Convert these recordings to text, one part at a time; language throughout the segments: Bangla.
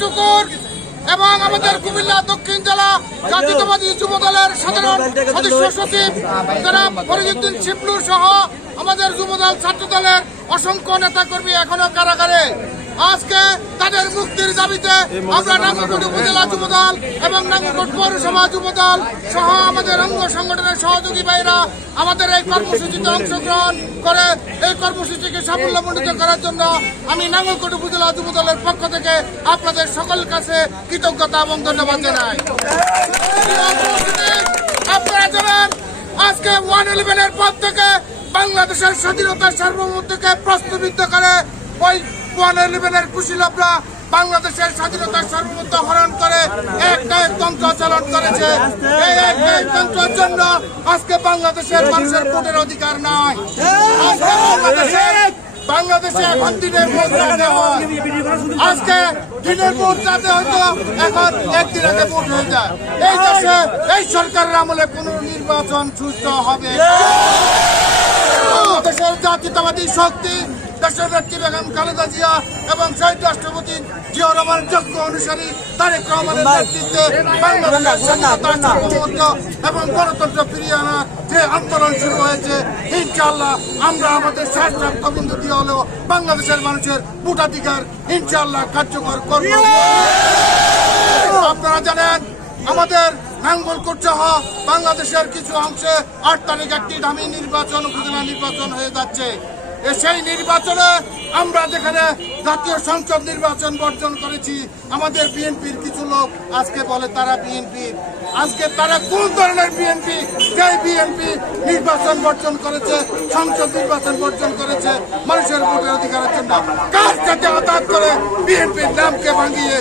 টুকুর এবং আমাদের কুমিল্লা দক্ষিণ জেলা জাতীয়তাবাদী যুব দলের সাধারণ সদস্য সচিব জনাব ফরিদউদ্দিন শিবলু সহ আমাদের যুবদল ছাত্র দলের অসংখ্য নেতাকর্মী এখনো কারাগারে। আজকে তাদের মুক্তির দাবিতে আমরা নাঙ্গলকোট উপজেলা যুবদল এবং নাঙ্গলকোট পৌরসভা যুবদল সহ আমাদের অঙ্গ সংগঠনের সহযোগী ভাইরা আমাদের এই কর্মসূচিতে অংশগ্রহণ করে এই কর্মসূচিকে সাফল্যমণ্ডিত করার জন্য আমি নাঙ্গলকোট উপজেলা যুবদলের পক্ষ থেকে আপনাদের সকলের কাছে কৃতজ্ঞতা এবং ধন্যবাদ জানাই। আপনারা জানেন আজকে 111-এর পর থেকে বাংলাদেশের স্বাধীনতা সার্বভৌমত্বকে প্রশ্নবিদ্ধ করে ওই 111-এর কুশীলভরা বাংলাদেশের স্বাধীনতার সার্বভৌমত্ব হরণ করে একনায়কতন্ত্র চালন করেছে। এই একনায়কতন্ত্রের জন্য আজকে বাংলাদেশের মানুষের ভোটের অধিকার নাই। বাংলাদেশে এখন দিনের ভোট যাতে হয়, আজকে দিনের ভোট যাতে হয়তো এখন একদিন আগে ভোট হয়ে যায়। এই দেশে এই সরকারের আমলে কোন নির্বাচন সুষ্ঠু হবে। দেশের জাতীয়তাবাদী শক্তি দেশের নেত্রী বেগম খালেদা জিয়া এবং শহীদ রাষ্ট্রপতি জিয়াউর রহমানের যোগ্য অনুসারী তারেক রহমানের নেতৃত্বে বাংলাদেশের স্বাধীনতা সার্বভৌমত্ব এবং গণতন্ত্র ফিরিয়ে আনার যে আন্দোলন শুরু হয়েছে, ইনশাআল্লাহ আমরা আমাদের স্বার্থ বিন্দু দিয়ে হলেও বাংলাদেশের মানুষের ভোটাধিকার ইনশাআল্লাহ কার্যকর করব। আপনারা জানেন আমাদের নাঙ্গলকোট সহ বাংলাদেশের কিছু অংশে 8 তারিখ একটি দামি নির্বাচন উপজেলা নির্বাচন হয়ে যাচ্ছে। সেই নির্বাচনে আমরা যেখানে জাতীয় সংসদ নির্বাচন বর্জন করেছি, আমাদের বিএনপির কিছু লোক আজকে বলে তারা বিএনপি। আজকে তারা কোন ধরনের বিএনপি? যে বিএনপি নির্বাচন বর্জন করেছে, সংসদ নির্বাচন বর্জন করেছে মানুষের ভোটের অধিকারের জন্য। কার সাথে আঘাত করে বিএনপির নামকে ভাঙিয়ে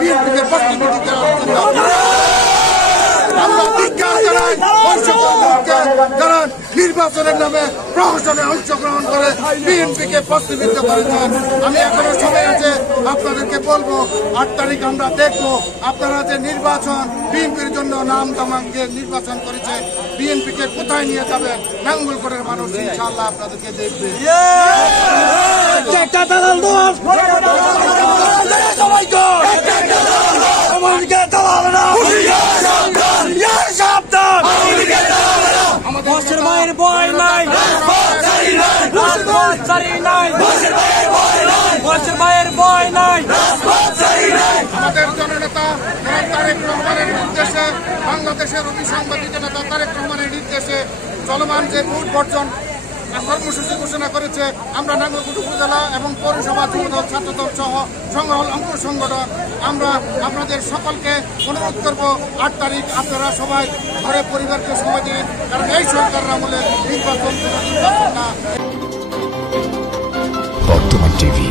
বিএনপিকে প্রস্তুতি দেওয়ার জন্য আমরা ধিক্কার জানাই ওই সকল লোককে যারা নির্বাচনের নামে প্রহসনে অংশগ্রহণ করে বিএনপিকে প্রশ্নবিদ্ধ করেছেন। আমি এখনো সময় আছে আপনাদেরকে বলবো 8 তারিখ আমরা দেখবো আপনারা যে নির্বাচন বিএনপির জন্য নাম দামাঙ্গে নির্বাচন করেছে, বিএনপিকে কোথায় নিয়ে যাবেন নাঙ্গলকোটের মানুষ ইনশাআল্লাহ আপনাদেরকে দেখবে। আমাদের মায়ের ভয় নাই, মায়ের ভয় নাই। আমাদের জননেতা তারেক রহমানের নির্দেশে, বাংলাদেশের অভিসংবাদিত নেতা তারেক রহমানের নির্দেশে চলমান যে ভোট বর্জন কর্মসূচি ঘোষণা করেছে, আমরা নাঙ্গলকোট উপজেলা এবং পৌরসভা যুবদল ছাত্রদল সহ সংগ্রহ অঙ্গ সংগঠন আমরা আপনাদের সকলকে অনুরোধ করবো 8 তারিখ আপনারা সবাই ঘরে পরিবারকে সময় দিন, কারণ এই সরকারের আমলে নির্বাচন না। বর্তমান টিভি।